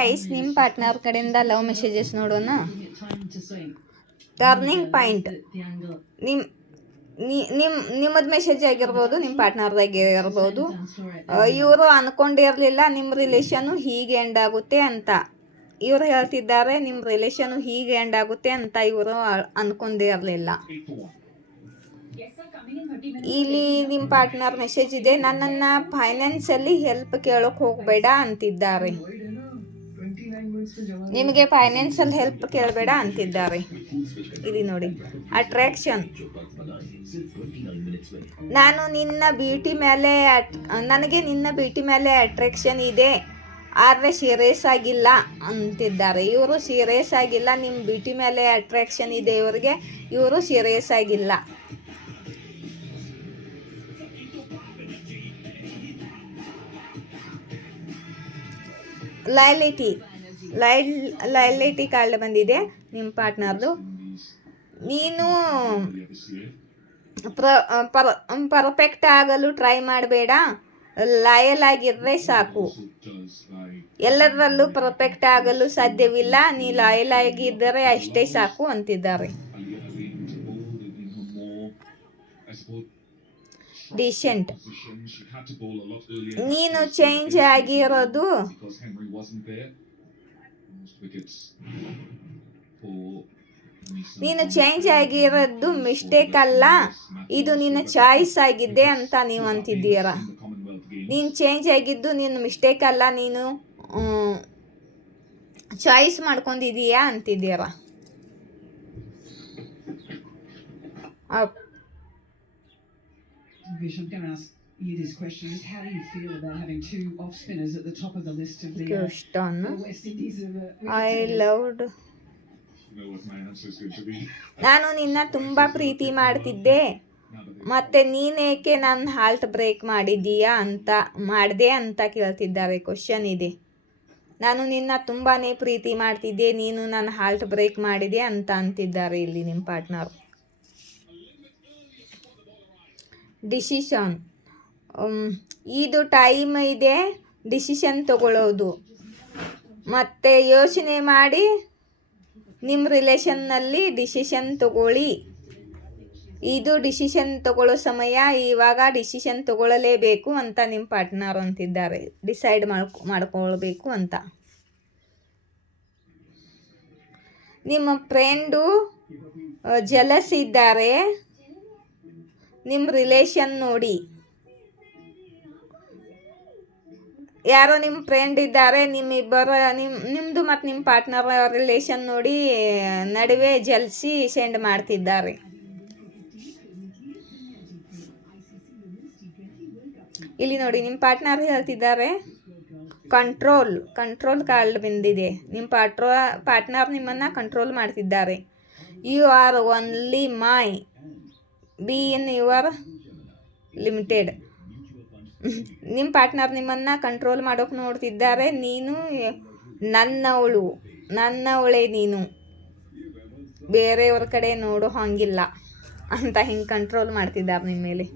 Guys, ನಿಮ್ಮ partner ಕಡೆಯಿಂದ love messages ನೋಡೋಣ. ಟರ್ನಿಂಗ್ ಪಾಯಿಂಟ್ ನಿಮ್ಮದು ಮೆಸೇಜ್ ಆಗಿರ್ಬೋದು, ನಿಮ್ಮ ಪಾರ್ಟ್ನರ್ದಾಗೆ ಇರ್ಬೋದು. ಇವರು ಅಂದ್ಕೊಂಡಿರಲಿಲ್ಲ ನಿಮ್ಮ ರಿಲೇಷನು ಹೀಗೆ ಎಂಡ್ ಆಗುತ್ತೆ ಅಂತ. ಇವರು ಹೇಳ್ತಿದ್ದಾರೆ ನಿಮ್ಮ ರಿಲೇಷನು ಹೀಗೆ ಎಂಡ್ ಆಗುತ್ತೆ ಅಂತ ಇವರು ಅಂದ್ಕೊಂಡಿರಲಿಲ್ಲ. ಇಲ್ಲಿ ನಿಮ್ಮ ಪಾರ್ಟ್ನರ್ ಮೆಸೇಜ್ ಇದೆ, ನನ್ನನ್ನು ಫೈನಾನ್ಸಲ್ಲಿ ಹೆಲ್ಪ್ ಕೇಳೋಕೆ ಹೋಗಬೇಡ ಅಂತಿದ್ದಾರೆ. ನಿಮಗೆ ಫೈನಾನ್ಷಿಯಲ್ ಹೆಲ್ಪ್ ಕೇಳಬೇಡ ಅಂತಿದ್ದಾರೆ. ಇಲ್ಲಿ ನೋಡಿ, ಅಟ್ರಾಕ್ಷನ್. ನನಗೆ ನಿನ್ನ ಬ್ಯೂಟಿ ಮೇಲೆ ಅಟ್ರಾಕ್ಷನ್ ಇದೆ, ಆದರೆ ಸೀರಿಯಸ್ ಆಗಿಲ್ಲ ಅಂತಿದ್ದಾರೆ. ಇವರು ಸೀರಿಯಸ್ ಆಗಿಲ್ಲ, ನಿಮ್ಮ ಬ್ಯೂಟಿ ಮೇಲೆ ಅಟ್ರಾಕ್ಷನ್ ಇದೆ ಇವರಿಗೆ, ಇವರು ಸೀರಿಯಸ್ ಆಗಿಲ್ಲ. ಲಯಲಿಟಿ ಕಾರ್ಡ್ ಬಂದಿದೆ ನಿಮ್ಮ ಪಾರ್ಟ್ನರ್ದು. ನೀನು ಪರ್ಫೆಕ್ಟ್ ಆಗಲು ಟ್ರೈ ಮಾಡಬೇಡ, ಲಾಯಲ್ ಆಗಿದ್ರೆ ಸಾಕು. ಎಲ್ಲದರಲ್ಲೂ ಪರ್ಫೆಕ್ಟ್ ಆಗಲು ಸಾಧ್ಯವಿಲ್ಲ, ನೀ ಲಾಯಲ್ ಆಗಿದ್ದರೆ ಅಷ್ಟೇ ಸಾಕು ಅಂತಿದ್ದಾರೆ. ಡಿಸೆಂಟ್. ನೀನು ಚೇಂಜ್ ಆಗಿರೋದು ಮಿಸ್ಟೇಕ್ ಅಲ್ಲ, ಇದು ನಿನ್ನ ಚಾಯ್ಸ್ ಆಗಿದೆ ಅಂತ ನೀವು ಅಂತಿದ್ದೀರಾ. ನೀನು ಚೇಂಜ್ ಆಗಿದ್ದು ನಿನ್ನ ಮಿಸ್ಟೇಕ್ ಅಲ್ಲ, ನೀನು choice ಮಾಡ್ಕೊಂಡಿದೀಯಾ ಅಂತಿದ್ದೀರಾ. I'm going to ask you this question: is how do you feel about having two off spinners at the top of the list of the West Indies? I loved. ನಾನು ನಿನ್ನ ತುಂಬ ಪ್ರೀತಿ ಮಾಡ್ತಿದ್ದೆ, ಮತ್ತೆ ನೀನೇಕೆ ನನ್ನ heart break ಮಾಡಿದೆ ಅಂತ ಕೇಳ್ತಿದ್ದಾರೆ. Question ಇದೆ. ನಾನು ನಿನ್ನ ತುಂಬಾ ಪ್ರೀತಿ ಮಾಡ್ತಿದ್ದೆ, ನೀನು ನನ್ನ ಹಾರ್ಟ್ ಬ್ರೇಕ್ ಮಾಡಿದೆ ಅಂತ ಅಂತಿದ್ದಾರೆ ಇಲ್ಲಿ ನಿಮ್ಮ ಪಾರ್ಟ್ನರ್. ಡಿಸಿಷನ್. ಇದು ಟೈಮ್ ಇದೆ ಡಿಸಿಷನ್ ತಗೊಳ್ಳೋದು, ಮತ್ತು ಯೋಚನೆ ಮಾಡಿ ನಿಮ್ಮ ರಿಲೇಷನ್ನಲ್ಲಿ ಡಿಸಿಷನ್ ತಗೊಳ್ಳಿ. ಇದು ಡಿಸಿಷನ್ ತಗೊಳ್ಳೋ ಸಮಯ, ಇವಾಗ ಡಿಸಿಷನ್ ತಗೊಳ್ಳಲೇಬೇಕು ಅಂತ ನಿಮ್ಮ ಪಾರ್ಟ್ನರ್ ಅಂತಿದ್ದಾರೆ. ಡಿಸೈಡ್ ಮಾಡ್ಕೊಳ್ಬೇಕು ಅಂತ. ನಿಮ್ಮ ಫ್ರೆಂಡು ಜಲಸ್ ಇದ್ದಾರೆ ನಿಮ್ಮ ರಿಲೇಷನ್ ನೋಡಿ. ಯಾರೋ ನಿಮ್ಮ ಫ್ರೆಂಡ್ ಇದ್ದಾರೆ, ನಿಮ್ಮದು ಮತ್ತು ನಿಮ್ಮ ಪಾರ್ಟ್ನರ್ ರಿಲೇಷನ್ ನೋಡಿ ನಡುವೆ ಜಲ್ಸಿ ಸೆಂಡ್ ಮಾಡ್ತಿದ್ದಾರೆ. ಇಲ್ಲಿ ನೋಡಿ, ನಿಮ್ಮ ಪಾರ್ಟ್ನರ್ ಹೇಳ್ತಿದ್ದಾರೆ ಕಂಟ್ರೋಲ್ ಕಾರ್ಡ್ ಬಂದಿದೆ. ನಿಮ್ಮ ಪಾರ್ಟ್ನರ್ ನಿಮ್ಮನ್ನು ಕಂಟ್ರೋಲ್ ಮಾಡ್ತಿದ್ದಾರೆ. You are only my, be in your limited. ನಿಮ್ಮ ಪಾರ್ಟ್ನರ್ ನಿಮ್ಮನ್ನು ಕಂಟ್ರೋಲ್ ಮಾಡೋಕೆ ನೋಡ್ತಿದ್ದಾರೆ. ನೀನು ನನ್ನವಳೇ, ನೀನು ಬೇರೆಯವ್ರ ಕಡೆ ನೋಡೋ ಹಾಗಿಲ್ಲ ಅಂತ ಹಿಂಗೆ ಕಂಟ್ರೋಲ್ ಮಾಡ್ತಿದ್ದಾರೆ ನಿಮ್ಮ ಮೇಲೆ.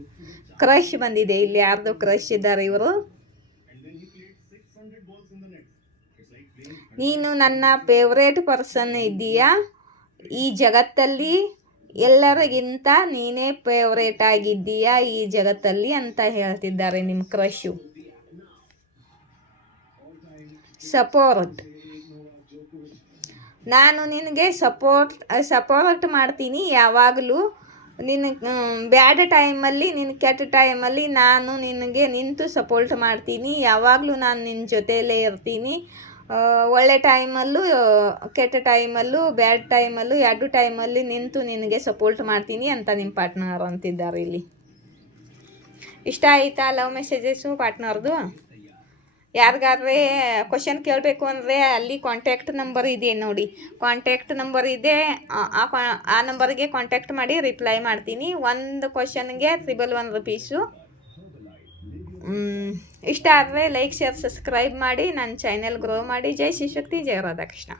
ಕ್ರಶ್ ಬಂದಿದೆ. ಇಲ್ಲಿ ಯಾರ್ದು ಕ್ರಶ್ ಇದ್ದಾರೆ ಇವರು. ನೀನು ನನ್ನ ಫೇವ್ರೇಟ್ ಪರ್ಸನ್ ಇದ್ದೀಯಾ, ಈ ಜಗತ್ತಲ್ಲಿ ಎಲ್ಲರಿಗಿಂತ ನೀನೇ ಫೇವ್ರೇಟ್ ಆಗಿದ್ದೀಯಾ ಈ ಜಗತ್ತಲ್ಲಿ ಅಂತ ಹೇಳ್ತಿದ್ದಾರೆ ನಿಮ್ಮ ಕ್ರಶು. ಸಪೋರ್ಟ್. ನಾನು ನಿನಗೆ ಸಪೋರ್ಟ್ ಮಾಡ್ತೀನಿ ಯಾವಾಗಲೂ. ನಿನ್ನ ಬ್ಯಾಡ್ ಟೈಮಲ್ಲಿ, ನಿನ್ನ ಕೆಟ್ಟ ಟೈಮಲ್ಲಿ ನಾನು ನಿನಗೆ ನಿಂತು ಸಪೋರ್ಟ್ ಮಾಡ್ತೀನಿ. ಯಾವಾಗಲೂ ನಾನು ನಿನ್ನ ಜೊತೆಯಲ್ಲೇ ಇರ್ತೀನಿ. ಒಳ್ಳೆ ಟೈಮಲ್ಲೂ ಕೆಟ್ಟ ಟೈಮಲ್ಲೂ ಬ್ಯಾಡ್ ಟೈಮಲ್ಲೂ ಎರಡು ಟೈಮಲ್ಲಿ ನಿಂತು ನಿನಗೆ ಸಪೋರ್ಟ್ ಮಾಡ್ತೀನಿ ಅಂತ ನಿಮ್ಮ ಪಾರ್ಟ್ನರ್ ಅಂತಿದ್ದಾರೆ ಇಲ್ಲಿ. ಇಷ್ಟ ಆಯಿತಾ ಲವ್ ಮೆಸೇಜಸ್ಸು ಪಾರ್ಟ್ನರ್ದು? ಯಾರಿಗಾದ್ರೆ ಕ್ವಶನ್ ಕೇಳಬೇಕು ಅಂದರೆ ಅಲ್ಲಿ ಕಾಂಟ್ಯಾಕ್ಟ್ ನಂಬರ್ ಇದೆ ನೋಡಿ, ಕಾಂಟ್ಯಾಕ್ಟ್ ನಂಬರ್ ಇದೆ. ಆ ನಂಬರ್ಗೆ ಕಾಂಟ್ಯಾಕ್ಟ್ ಮಾಡಿ ರಿಪ್ಲೈ ಮಾಡ್ತೀನಿ. ಒಂದು ಕ್ವಶನ್ಗೆ 111 rupees. ಇಷ್ಟ ಆದರೆ ಲೈಕ್, ಶೇರ್, ಸಬ್ಸ್ಕ್ರೈಬ್ ಮಾಡಿ ನನ್ನ ಚಾನೆಲ್ ಗ್ರೋ ಮಾಡಿ. ಜೈ ಶಿವಶಕ್ತಿ, ಜಯ ರಾಧಾಕೃಷ್ಣ.